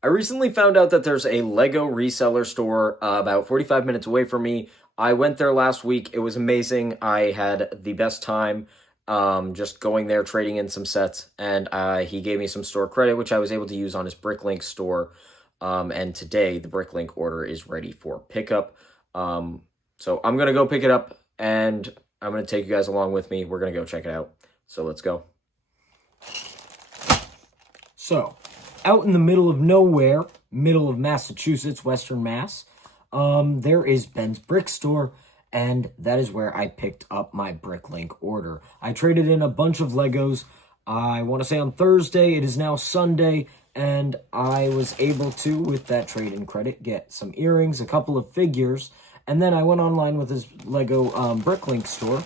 I recently found out that there's a Lego reseller store about 45 minutes away from me. I went there last week. It was amazing. I had the best time just going there, trading in some sets, and he gave me some store credit, which I was able to use on his Bricklink store. And today, the Bricklink order is ready for pickup. So I'm going to go pick it up, and I'm going to take you guys along with me. We're going to go check it out. So let's go. So, out in the middle of nowhere, middle of Massachusetts, Western Mass, there is Ben's Brick Store, and that is where I picked up my Bricklink order. I traded in a bunch of Legos, I want to say on Thursday. It is now Sunday, and I was able to, with that trade-in credit, get some earrings, a couple of figures, and then I went online with his Lego Bricklink store,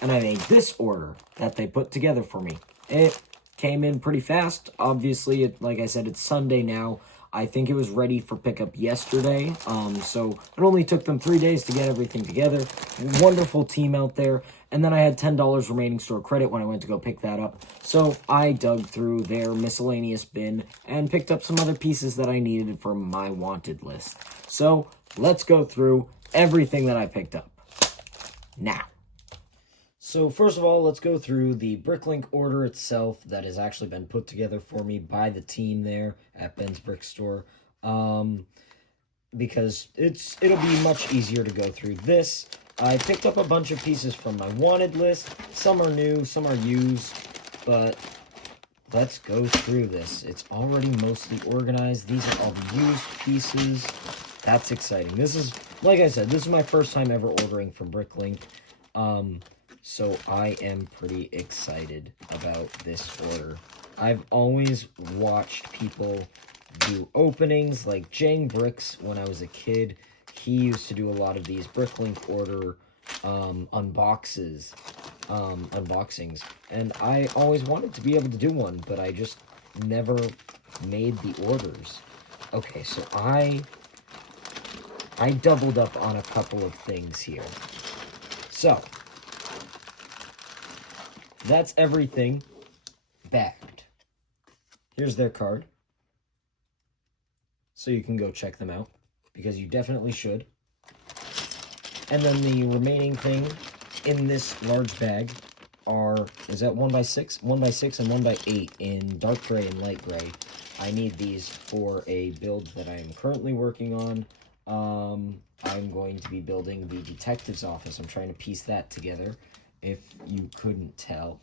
and I made this order that they put together for me. It came in pretty fast. Obviously, like I said, it's Sunday now. I think it was ready for pickup yesterday. So it only took them 3 days to get everything together. Wonderful team out there. And then I had $10 remaining store credit when I went to go pick that up. So I dug through their miscellaneous bin and picked up some other pieces that I needed for my wanted list. So let's go through everything that I picked up now. So first of all, let's go through the Bricklink order itself that has actually been put together for me by the team there at Ben's Brick Store. Because it'll be much easier to go through this. I picked up a bunch of pieces from my wanted list. Some are new, some are used, but let's go through this. It's already mostly organized. These are all the used pieces. That's exciting. This is, like I said, this is my first time ever ordering from Bricklink. So I am pretty excited about this order. I've always watched people do openings, like Jang Bricks when I was a kid. He used to do a lot of these Bricklink order unboxings. And I always wanted to be able to do one, but I just never made the orders. Okay, so I doubled up on a couple of things here. So that's everything bagged. Here's their card. So you can go check them out, because you definitely should. And then the remaining thing in this large bag is that 1x6? 1x6 and 1x8 in dark gray and light gray. I need these for a build that I am currently working on. I'm going to be building the detective's office. I'm trying to piece that together, if you couldn't tell.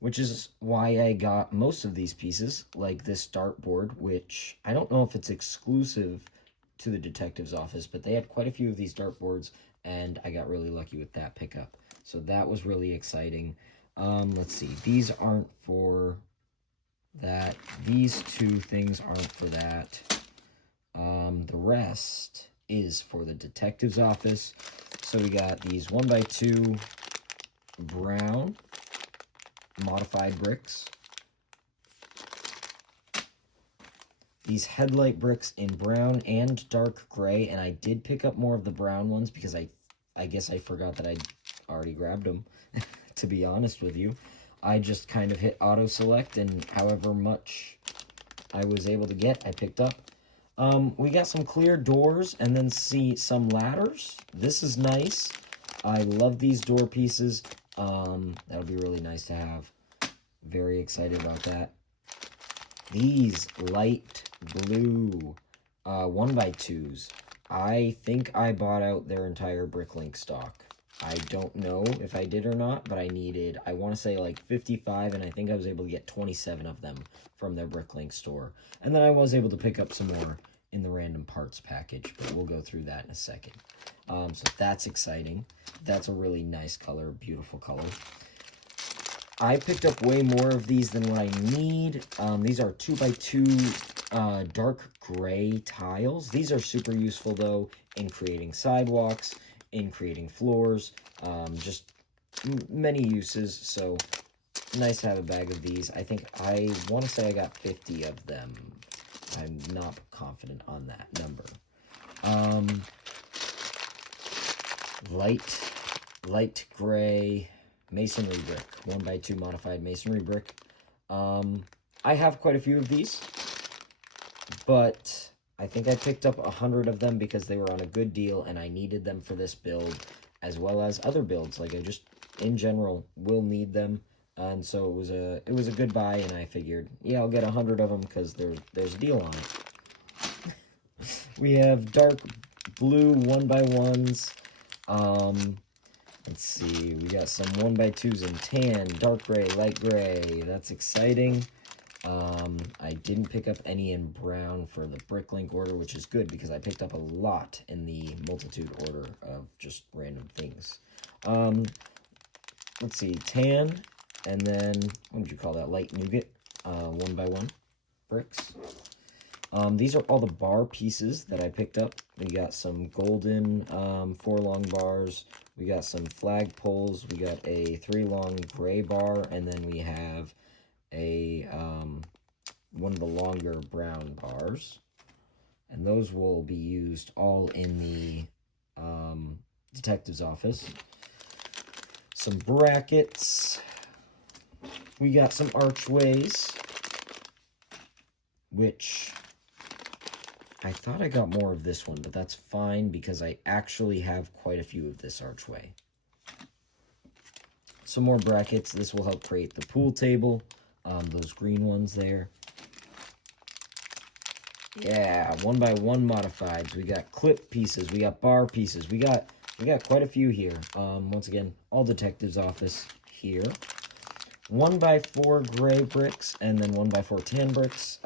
Which is why I got most of these pieces, like this dartboard, which I don't know if it's exclusive to the detective's office, but they had quite a few of these dartboards, and I got really lucky with that pickup. So that was really exciting. Let's see. These aren't for that. These two things aren't for that. The rest is for the detective's office. So we got these 1x2 brown modified bricks. These headlight bricks in brown and dark gray, and I did pick up more of the brown ones because I guess I forgot that I'd already grabbed them, to be honest with you. I just kind of hit auto select, and however much I was able to get, I picked up. We got some clear doors, and then see some ladders. This is nice. I love these door pieces. That'll be really nice to have. Very excited about that. These light blue 1x2s. I think I bought out their entire Bricklink stock. I don't know if I did or not, but I want to say like 55, and I think I was able to get 27 of them from their Bricklink store. And then I was able to pick up some more in the random parts package, but we'll go through that in a second. So that's exciting. That's a really nice color, beautiful color. I picked up way more of these than what I need. These are 2x2 dark gray tiles. These are super useful, though, in creating sidewalks, in creating floors, just many uses. So nice to have a bag of these. I want to say I got 50 of them. I'm not confident on that number. Light gray masonry brick, 1x2 modified masonry brick. I have quite a few of these. but I think I picked up 100 of them because they were on a good deal and I needed them for this build as well as other builds. Like I just in general will need them, and so it was a good buy, and I figured, yeah, I'll get 100 of them because there's a deal on it. We have dark blue 1x1s. Let's see, we got some 1x2s in tan, dark gray, light gray. That's exciting. I didn't pick up any in brown for the Bricklink order, which is good because I picked up a lot in the multitude order of just random things. Let's see, tan, and then, what would you call that, light nougat, 1x1 bricks. These are all the bar pieces that I picked up. We got some golden 4 long bars. We got some flag poles. We got a 3 long gray bar, and then we have a one of the longer brown bars. And those will be used all in the detective's office. Some brackets. We got some archways, which I thought I got more of this one, but that's fine because I actually have quite a few of this archway. Some more brackets. This will help create the pool table. Those green ones there. Yeah, 1x1 modifieds. We got clip pieces. We got bar pieces. We got quite a few here. Once again, all detective's office here. 1x4 gray bricks and then 1x4 tan bricks.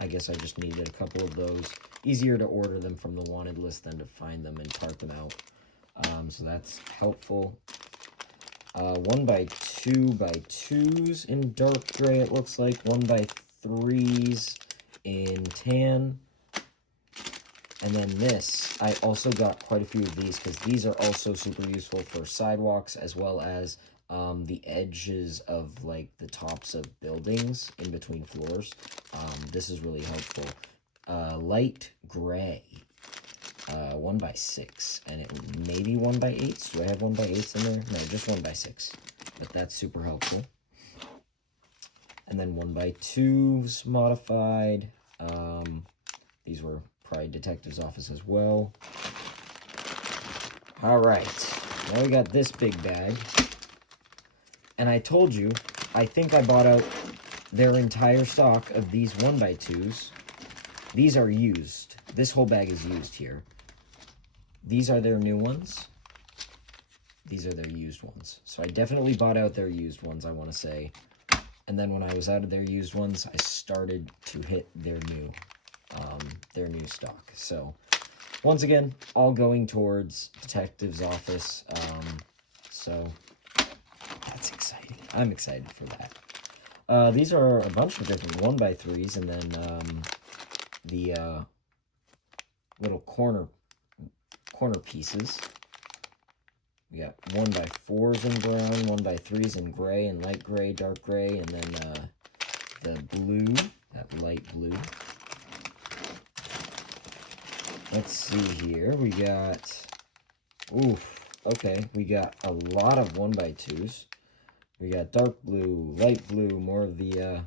I guess I just needed a couple of those. Easier to order them from the wanted list than to find them and part them out. So that's helpful. 1x2x2s in dark gray, it looks like. 1x3s in tan. And then this, I also got quite a few of these because these are also super useful for sidewalks as well as the edges of like the tops of buildings in between floors. This is really helpful. Light gray, 1x6, and it may be 1x8s. Do I have 1x8s in there? No, just 1x6, but that's super helpful. And then 1x2s modified. These were probably detective's office as well. All right, now we got this big bag. And I told you, I think I bought out their entire stock of these 1x2s. These are used. This whole bag is used here. These are their new ones. These are their used ones. So I definitely bought out their used ones, I want to say. And then when I was out of their used ones, I started to hit their new stock. So once again, all going towards detective's office. So that's exciting. I'm excited for that. These are a bunch of different 1x3s, and then the little corner pieces. We got 1x4s in brown, 1x3s in gray and light gray, dark gray, and then the blue, that light blue. Let's see here. We got, okay, we got a lot of 1x2s. We got dark blue, light blue, more of the,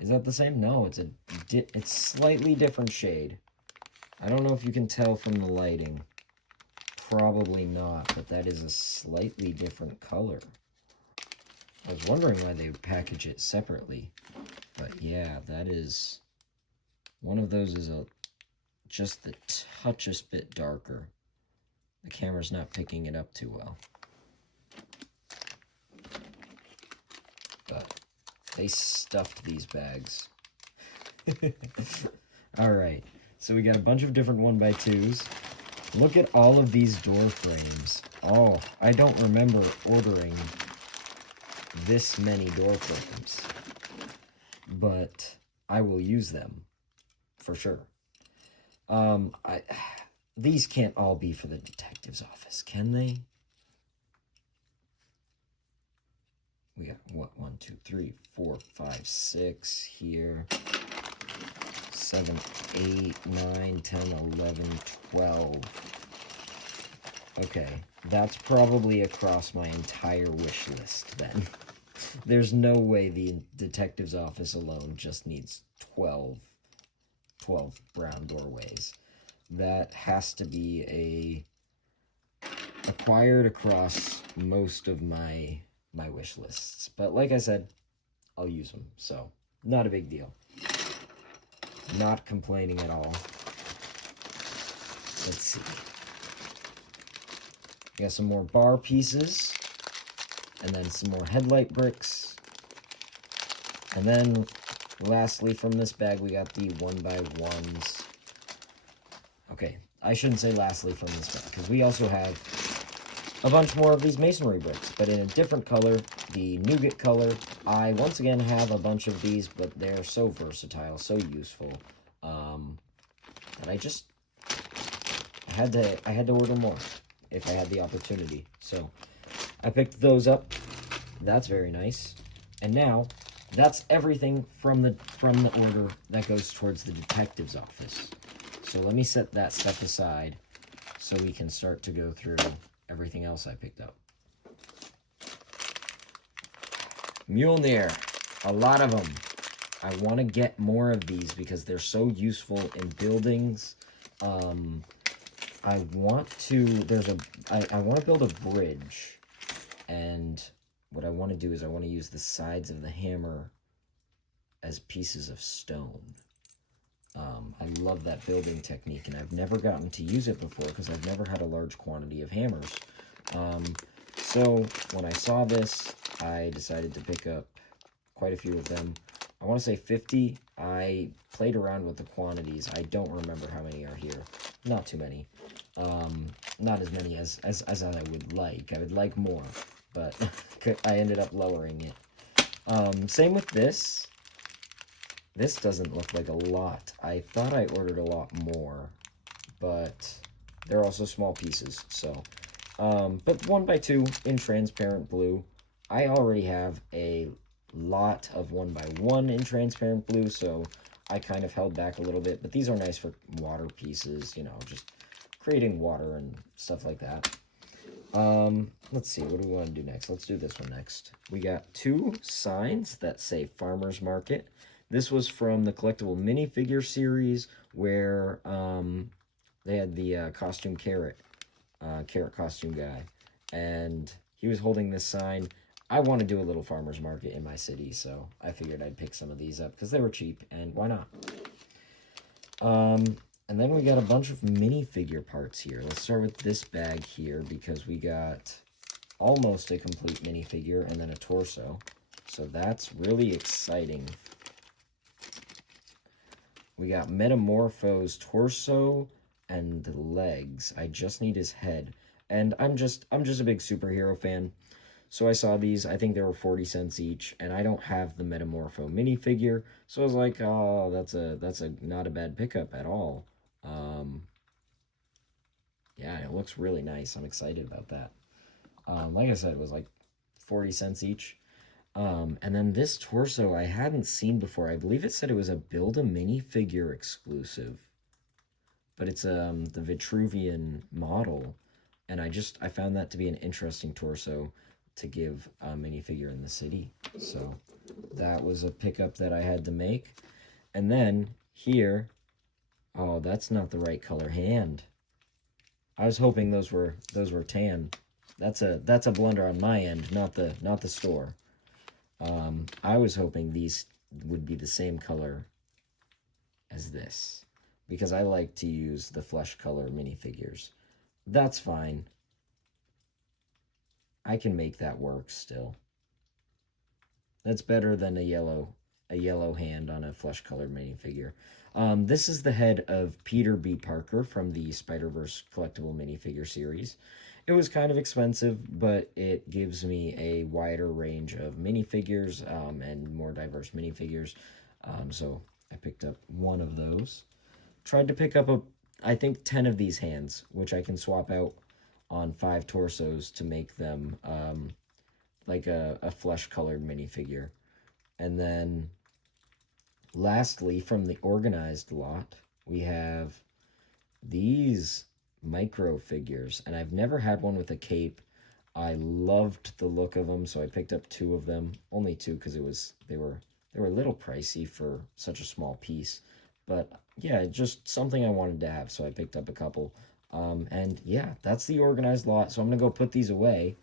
is that the same? No, it's slightly different shade. I don't know if you can tell from the lighting. Probably not, but that is a slightly different color. I was wondering why they would package it separately. But yeah, that is, one of those is just the toughest bit darker. The camera's not picking it up too well. But they stuffed these bags. Alright, so we got a bunch of different 1x2s. Look at all of these door frames. Oh, I don't remember ordering this many door frames. But I will use them, for sure. These can't all be for the detective's office, can they? We got, what, 1, 2, 3, 4, 5, 6 here. 7, 8, 9, 10, 11, 12. Okay, that's probably across my entire wish list then. There's no way the detective's office alone just needs 12 12 brown doorways. That has to be acquired across most of my wish lists. But like I said, I'll use them, so not a big deal. Not complaining at all. Let's see. We got some more bar pieces, and then some more headlight bricks. And then, lastly, from this bag, we got the 1x1s. Okay, I shouldn't say lastly from this bag, because we also have a bunch more of these masonry bricks, but in a different color, the nougat color. I, once again, have a bunch of these, but they're so versatile, so useful, that I had to order more if I had the opportunity. So, I picked those up. That's very nice. And now, that's everything from the order that goes towards the detective's office. So let me set that stuff aside so we can start to go through everything else I picked up. Mjolnir, a lot of them. I want to get more of these because they're so useful in buildings. I want to build a bridge, and what I want to do is I want to use the sides of the hammer as pieces of stone. I love that building technique, and I've never gotten to use it before because I've never had a large quantity of hammers. So when I saw this, I decided to pick up quite a few of them. I want to say 50. I played around with the quantities. I don't remember how many are here. Not too many. Not as many as I would like. I would like more, but I ended up lowering it. Same with this. This doesn't look like a lot. I thought I ordered a lot more, but they're also small pieces, so. But 1x2 in transparent blue. I already have a lot of 1x1 in transparent blue, so I kind of held back a little bit. But these are nice for water pieces, you know, just creating water and stuff like that. Let's see, what do we want to do next? Let's do this one next. We got 2 signs that say Farmer's Market. This was from the collectible minifigure series where they had the costume Carrot costume guy, and he was holding this sign. I want to do a little farmer's market in my city, so I figured I'd pick some of these up because they were cheap, and why not? And then we got a bunch of minifigure parts here. Let's start with this bag here because we got almost a complete minifigure and then a torso, so that's really exciting. We got Metamorpho's torso and the legs. I just need his head. And I'm just a big superhero fan. So I saw these. I think they were 40 cents each, and I don't have the Metamorpho minifigure. So I was like, oh, that's a not a bad pickup at all. Yeah, it looks really nice. I'm excited about that. Like I said, it was like 40 cents each. And then this torso I hadn't seen before. I believe it said it was a Build-A-Minifigure exclusive. But it's the Vitruvian model. And I found that to be an interesting torso to give a minifigure in the city. So that was a pickup that I had to make. And then here, oh, that's not the right color hand. I was hoping those were tan. That's a blunder on my end, not the store. I was hoping these would be the same color as this, because I like to use the flesh color minifigures. That's fine. I can make that work still. That's better than a yellow hand on a flesh colored minifigure. This is the head of Peter B. Parker from the Spider-Verse collectible minifigure series. It was kind of expensive, but it gives me a wider range of minifigures and more diverse minifigures. So I picked up one of those. Tried to pick up I think 10 of these hands, which I can swap out on 5 torsos to make them like a flesh-colored minifigure. And then lastly, from the organized lot, we have these micro figures, and I've never had one with a cape. I loved the look of them, so I picked up 2 of them. Only 2 because they were a little pricey for such a small piece. But yeah, just something I wanted to have, so I picked up a couple. And yeah, that's the organized lot. So I'm gonna go put these away.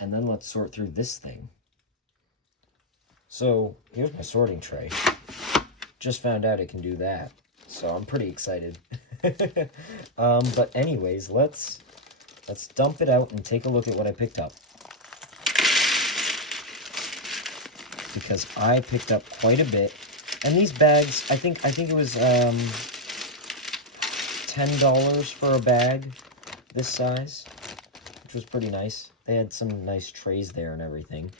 And then let's sort through this thing. So here's my sorting tray. Just found out it can do that. So I'm pretty excited. But anyways, let's dump it out and take a look at what I picked up. Because I picked up quite a bit. And these bags, I think it was $10 for a bag this size, which was pretty nice. They had some nice trays there and everything.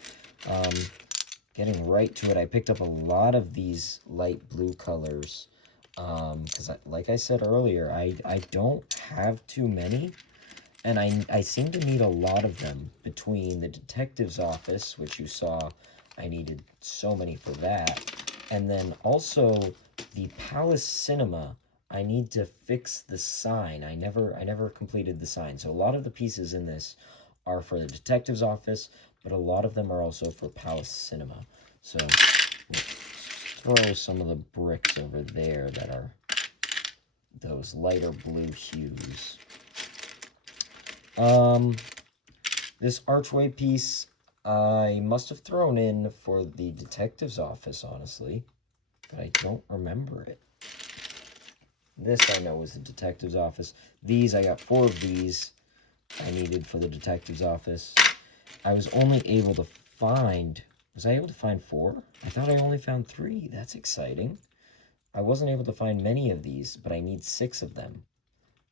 Getting right to it, I picked up a lot of these light blue colors. Because like I said earlier, I don't have too many. And I seem to need a lot of them between the detective's office, which you saw I needed so many for that. And then also the Palace Cinema, I need to fix the sign. I never completed the sign. So a lot of the pieces in this are for the detective's office, but a lot of them are also for Palace Cinema. So we'll throw some of the bricks over there that are those lighter blue hues. This archway piece, I must have thrown in for the detective's office, honestly, but I don't remember it. This I know was the detective's office. These, I got 4 of these I needed for the detective's office. I was only able to find, was I able to find 4? I thought I only found 3. That's exciting. I wasn't able to find many of these, but I need 6 of them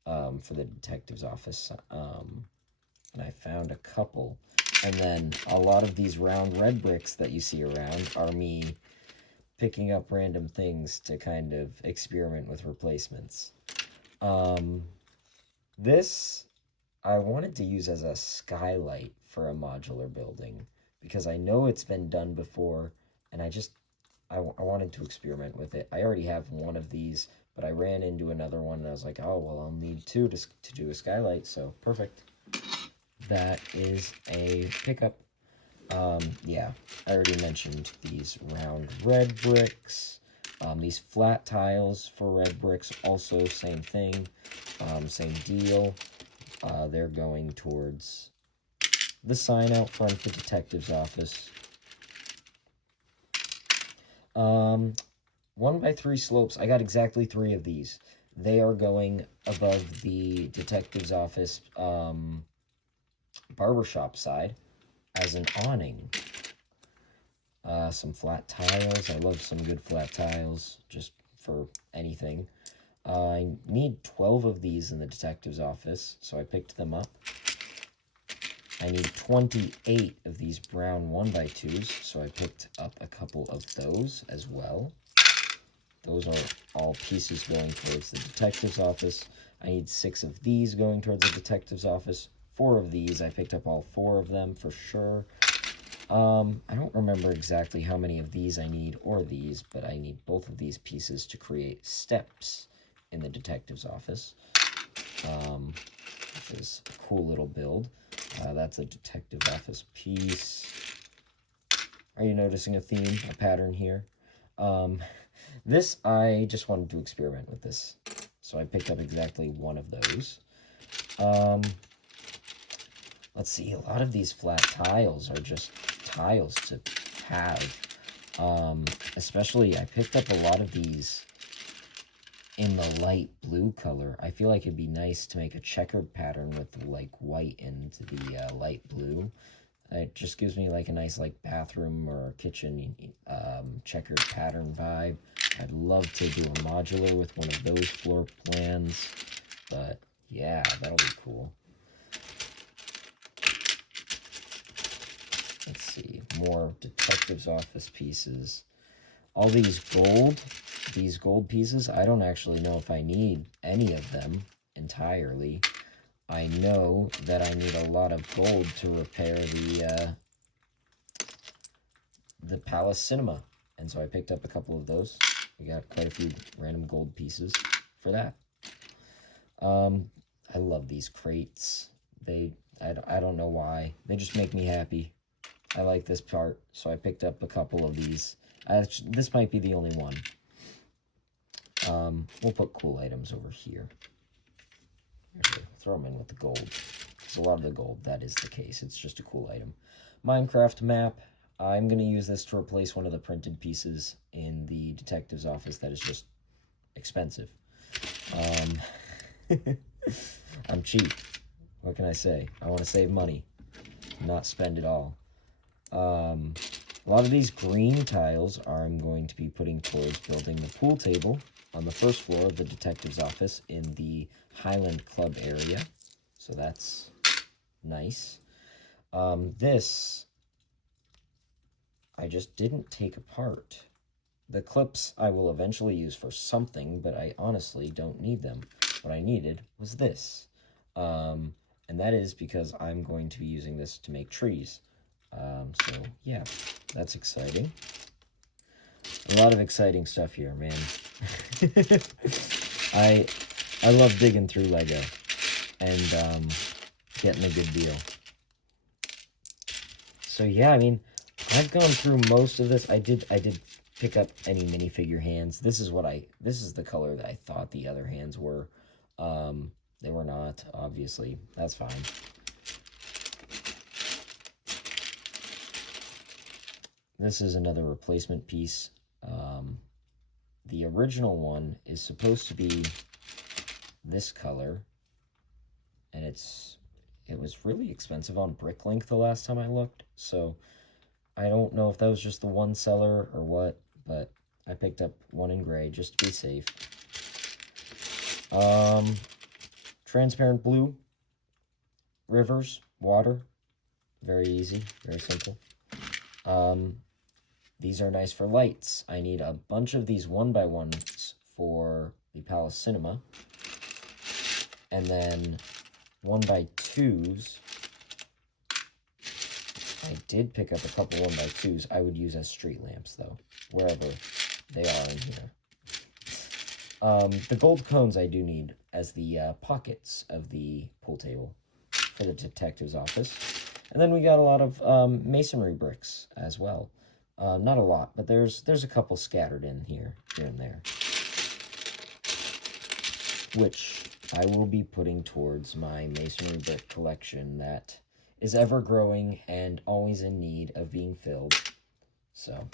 for the detective's office. And I found a couple. And then a lot of these round red bricks that you see around are me picking up random things to kind of experiment with replacements. This I wanted to use as a skylight for a modular building because I know it's been done before, and I wanted to experiment with it. I already have one of these, but I ran into another one and I was like, oh, well, I'll need 2 to do a skylight, so perfect. That is a pickup. Yeah, I already mentioned these round red bricks. These flat tiles for red bricks, also same thing, same deal. They're going towards the sign out front of the detective's office. 1x3 slopes, I got exactly 3 of these. They are going above the detective's office barbershop side as an awning. Some flat tiles. I love some good flat tiles just for anything. I need 12 of these in the detective's office, so I picked them up. I need 28 of these brown 1x2s, so I picked up a couple of those as well. Those are all pieces going towards the detective's office. I need 6 of these going towards the detective's office. 4 of these, I picked up all 4 of them for sure. I don't remember exactly how many of these I need or these, but I need both of these pieces to create steps in the detective's office, which is a cool little build. That's a detective office piece. Are you noticing a theme, a pattern here? This, I just wanted to experiment with this, so I picked up exactly 1 of those. Let's see, a lot of these flat tiles are just tiles to have. Especially, I picked up a lot of these in the light blue color. I feel like it'd be nice to make a checkered pattern with like white into the light blue. It just gives me like a nice like bathroom or kitchen checkered pattern vibe. I'd love to do a modular with one of those floor plans, but yeah, that'll be cool. Let's see, more detective's office pieces. All these gold pieces, I don't actually know if I need any of them entirely. I know that I need a lot of gold to repair the Palace Cinema, and so I picked up a couple of those. We got quite a few random gold pieces for that. I love these crates. I don't know why. They just make me happy. I like this part, so I picked up a couple of these. This might be the only one. We'll put cool items over here. Actually, throw them in with the gold. Because a lot of the gold, that is the case. It's just a cool item. Minecraft map. I'm going to use this to replace one of the printed pieces in the detective's office that is just expensive. I'm cheap. What can I say? I want to save money, not spend it all. A lot of these green tiles I'm going to be putting towards building the pool table on the first floor of the detective's office in the Highland Club area. So that's nice. This I just didn't take apart. The clips I will eventually use for something, but I honestly don't need them. What I needed was this. And that is because I'm going to be using this to make trees. So, yeah, that's exciting. A lot of exciting stuff here, man. I love digging through Lego and getting a good deal. So, yeah, I mean, I've gone through most of this. I did pick up any minifigure hands. This is the color that I thought the other hands were. They were not, obviously. That's fine. This is another replacement piece. The original one is supposed to be this color, and it was really expensive on Bricklink the last time I looked, so I don't know if that was just the one seller or what, but I picked up one in gray just to be safe. Transparent blue, rivers, water, very easy, very simple. These are nice for lights. I need a bunch of these 1x1s for the Palace Cinema. And then 1x2s. I did pick up a couple 1x2s. I would use as street lamps, though, wherever they are in here. The gold cones I do need as the pockets of the pool table for the detective's office. And then we got a lot of masonry bricks as well. Not a lot, but there's a couple scattered in here and there, which I will be putting towards my masonry brick collection that is ever growing and always in need of being filled. So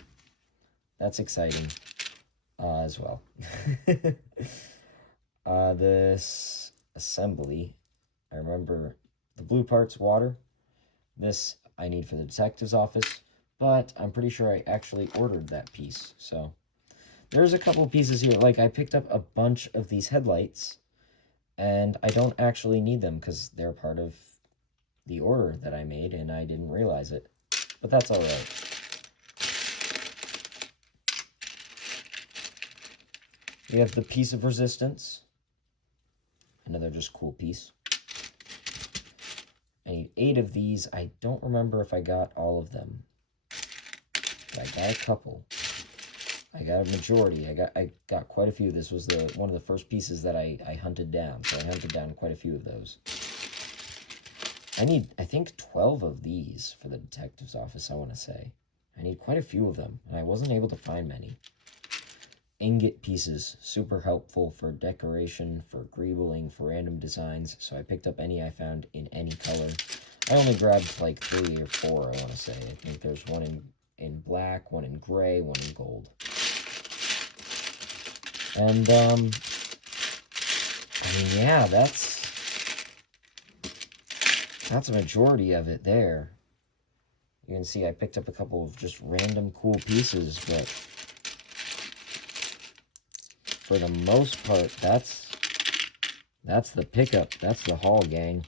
that's exciting as well. This assembly, I remember the blue part's water. This I need for the detective's office, but I'm pretty sure I actually ordered that piece. So there's a couple pieces here. Like, I picked up a bunch of these headlights, and I don't actually need them because they're part of the order that I made, and I didn't realize it. But that's all right. We have the piece of resistance. Another just cool piece. I need 8 of these. I don't remember if I got all of them. But I got a couple. I got a majority. I got quite a few. This was one of the first pieces that I hunted down. So I hunted down quite a few of those. I need, I think, 12 of these for the detective's office, I want to say. I need quite a few of them, and I wasn't able to find many. Ingot pieces, super helpful for decoration, for greebling, for random designs, so I picked up any I found in any color. I only grabbed like 3 or 4, I want to say. I think there's one in black, one in gray, one in gold. And, I mean, yeah, that's a majority of it there. You can see I picked up a couple of just random cool pieces, but for the most part, that's the pickup. That's the haul, gang.